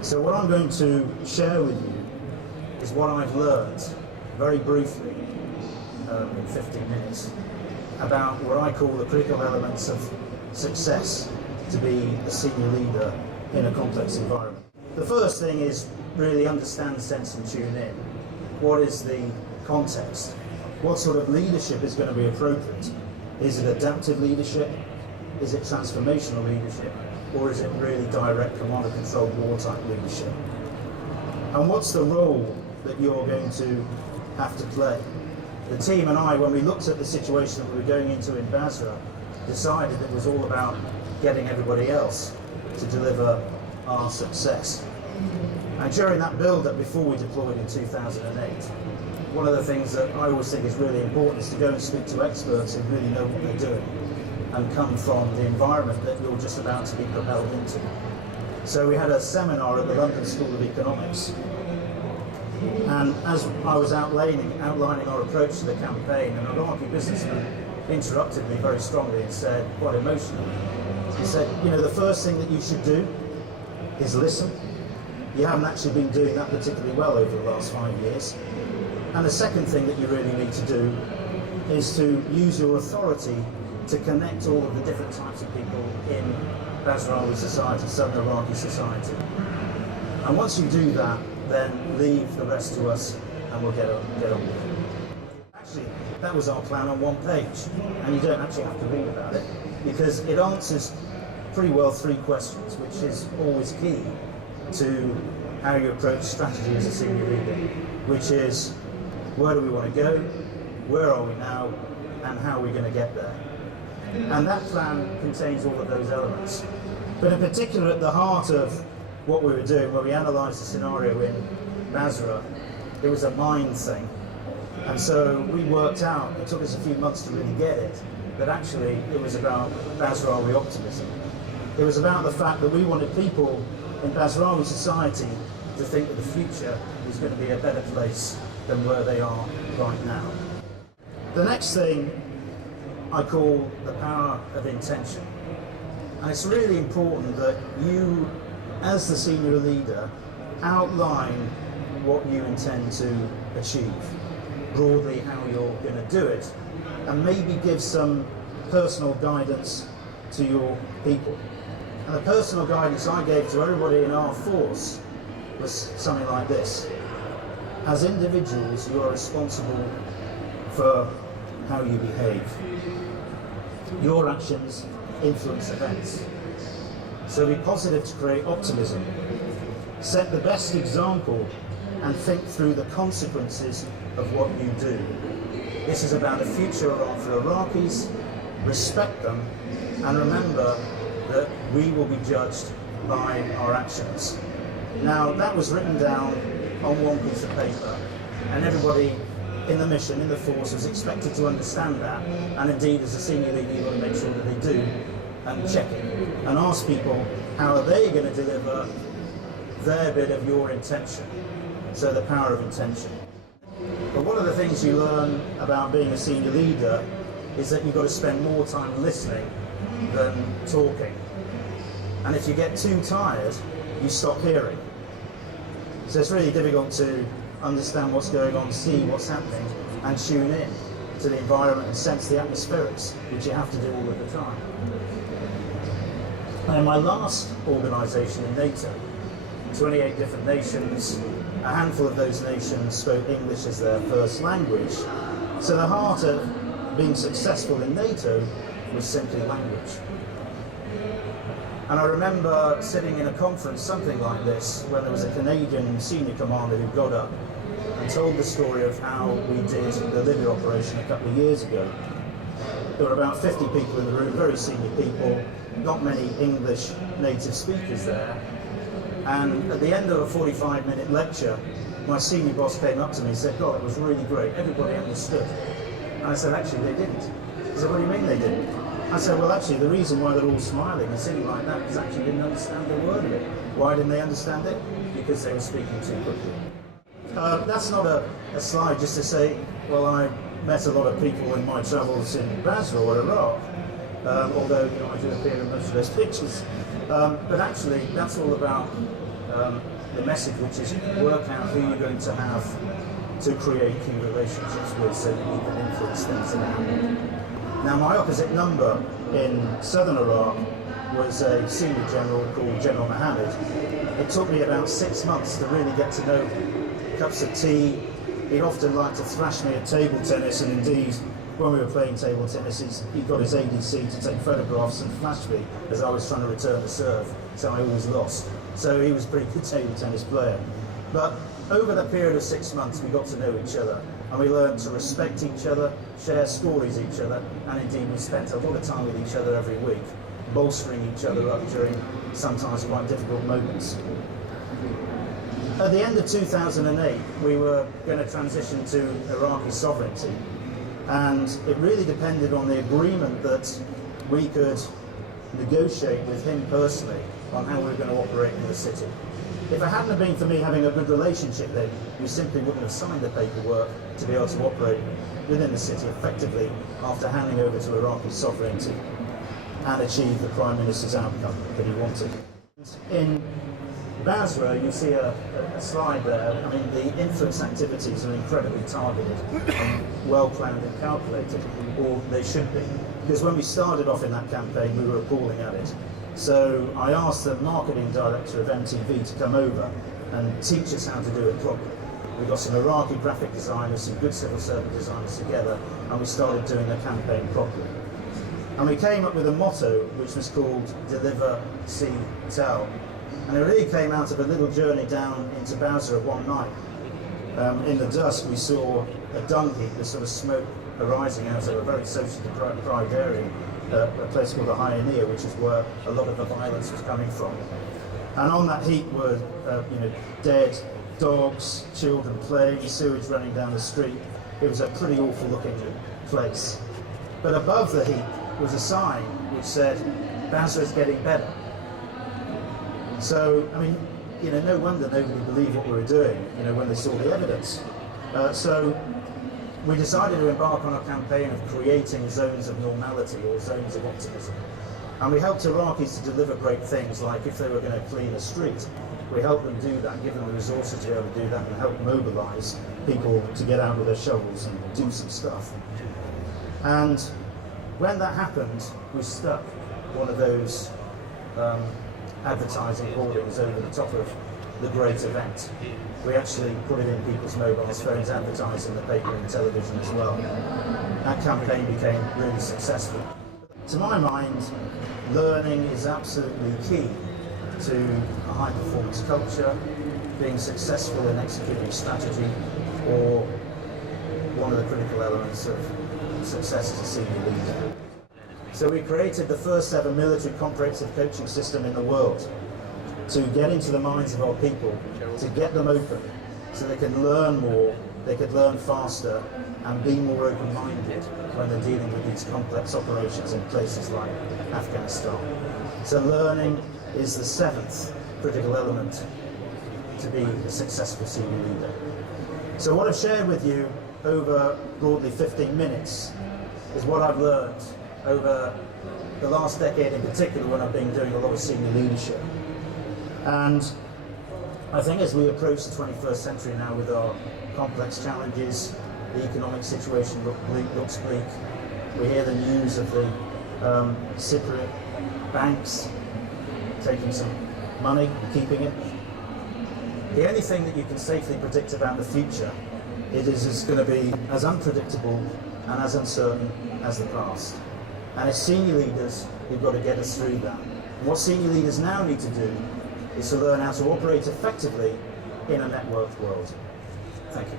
So what I'm going to share with you is what I've learned very briefly in 15 minutes about what I call the critical elements of success to be a senior leader in a complex environment. The first thing is really understand, sense and tune in. What is the context? What sort of leadership is going to be appropriate? Is it adaptive leadership? Is it transformational leadership? Or is it really direct command and control war type leadership? And what's the role that you're going to have to play? The team and I, when we looked at the situation that we were going into in Basra, decided it was all about getting everybody else to deliver our success. And during that build-up before we deployed in 2008, one of the things that I always think is really important is to go and speak to experts who really know what they're doing and come from the environment that you're just about to be propelled into. So we had a seminar at the London School of Economics, and as I was outlining our approach to the campaign, an Iraqi businessman interrupted me very strongly and said, quite emotionally, he said, you know, the first thing that you should do is listen. You haven't actually been doing that particularly well over the last 5 years. And the second thing that you really need to do is to use your authority to connect all of the different types of people in Basrawi society, Southern Iraqi society. And once you do that, then leave the rest to us and we'll get on with it. Actually, that was our plan on one page, and you don't actually have to read about it because it answers pretty well 3 questions, which is always key to how you approach strategy as a senior leader, which is where do we want to go, where are we now, and how are we going to get there? And that plan contains all of those elements. But in particular, at the heart of what we were doing, when we analysed the scenario in Basra, it was a mind thing. And so we worked out, it took us a few months to really get it, that actually it was about Basrawi optimism. It was about the fact that we wanted people in Basrawi society to think that the future was going to be a better place than where they are right now. The next thing I call the power of intention. And it's really important that you, as the senior leader, outline what you intend to achieve, broadly how you're going to do it, and maybe give some personal guidance to your people. And the personal guidance I gave to everybody in our force was something like this. As individuals, you are responsible for how you behave. Your actions influence events. So be positive to create optimism. Set the best example and think through the consequences of what you do. This is about the future for Iraqis. Respect them and remember that we will be judged by our actions. Now, that was written down on one piece of paper, and everybody in the mission, in the force, was expected to understand that. And indeed, as a senior leader, you've got to make sure that they do, and check it, and ask people, how are they going to deliver their bit of your intention? So the power of intention. But one of the things you learn about being a senior leader is that you've got to spend more time listening than talking. And if you get too tired, you stop hearing. So it's really difficult to understand what's going on, see what's happening, and tune in to the environment and sense the atmospherics, which you have to do all of the time. And in my last organisation in NATO, 28 different nations, a handful of those nations spoke English as their first language. So the heart of being successful in NATO was simply language. And I remember sitting in a conference, something like this, when there was a Canadian senior commander who got up and told the story of how we did the Libya operation a couple of years ago. There were about 50 people in the room, very senior people, not many English native speakers there. And at the end of a 45-minute lecture, my senior boss came up to me and said, God, it was really great, everybody understood. And I said, actually, they didn't. He said, what do you mean they didn't? I said, well, actually, the reason why they're all smiling and sitting like that is actually didn't understand a word of it. Why didn't they understand it? Because they were speaking too quickly. That's not a slide just to say, well, I met a lot of people in my travels in Basra or Iraq, although I do appear in most of those pictures. But actually, that's all about the message, which is work out who you're going to have to create key relationships with so that you can influence things that happen. Now, my opposite number in southern Iraq was a senior general called General Mohammed. It took me about 6 months to really get to know him. Cups of tea, he'd often like to thrash me at table tennis, and indeed, when we were playing table tennis, he got his ADC to take photographs and flash me as I was trying to return the serve, so I always lost. So he was a pretty good table tennis player. But over the period of 6 months, we got to know each other, and we learned to respect each other, share stories with each other, and indeed we spent a lot of time with each other every week, bolstering each other up during sometimes quite difficult moments. At the end of 2008, we were going to transition to Iraqi sovereignty, and it really depended on the agreement that we could negotiate with him personally on how we were going to operate in the city. If it hadn't have been for me having a good relationship then, we simply wouldn't have signed the paperwork to be able to operate within the city effectively after handing over to Iraqi sovereignty and achieve the Prime Minister's outcome that he wanted. In Basra, you see a slide there. I mean, the influence activities are incredibly targeted and well planned and calculated, or they should be. Because when we started off in that campaign, we were appalling at it. So I asked the marketing director of MTV to come over and teach us how to do it properly. We got some Iraqi graphic designers, some good civil servant designers together, and we started doing the campaign properly. And we came up with a motto which was called Deliver, See, Tell. And it really came out of a little journey down into Basra one night. In the dusk, we saw a dung heap, this sort of smoke arising out of a very socially deprived area, a place called the Hyaneer, which is where a lot of the violence was coming from. And on that heap were, dead dogs, children playing, sewage running down the street. It was a pretty awful-looking place. But above the heap was a sign which said, "Basra's getting better." So, I mean, no wonder nobody believed what we were doing, when they saw the evidence. So we decided to embark on a campaign of creating zones of normality or zones of optimism. And we helped Iraqis to deliver great things, like if they were going to clean a street, we helped them do that, give them the resources to be able to do that, and help mobilise people to get out with their shovels and do some stuff. And when that happened, we stuck one of those advertising hoardings over the top of the great event. We actually put it in people's mobile phones, advertised in the paper and television as well. That campaign became really successful. To my mind, learning is absolutely key to a high-performance culture, being successful in executing strategy, or one of the critical elements of success as a senior leader. So we created the first ever military comprehensive coaching system in the world to get into the minds of our people, to get them open, so they can learn more, they could learn faster, and be more open-minded when they're dealing with these complex operations in places like Afghanistan. So learning is the seventh critical element to be a successful senior leader. So what I've shared with you over broadly 15 minutes is what I've learned over the last decade in particular, when I've been doing a lot of senior leadership. And I think as we approach the 21st century now with our complex challenges, the economic situation looks bleak. We hear the news of the Cypriot banks taking some money and keeping it. The only thing that you can safely predict about the future, it's going to be as unpredictable and as uncertain as the past. And as senior leaders, we've got to get us through that. And what senior leaders now need to do is to learn how to operate effectively in a networked world. Thank you.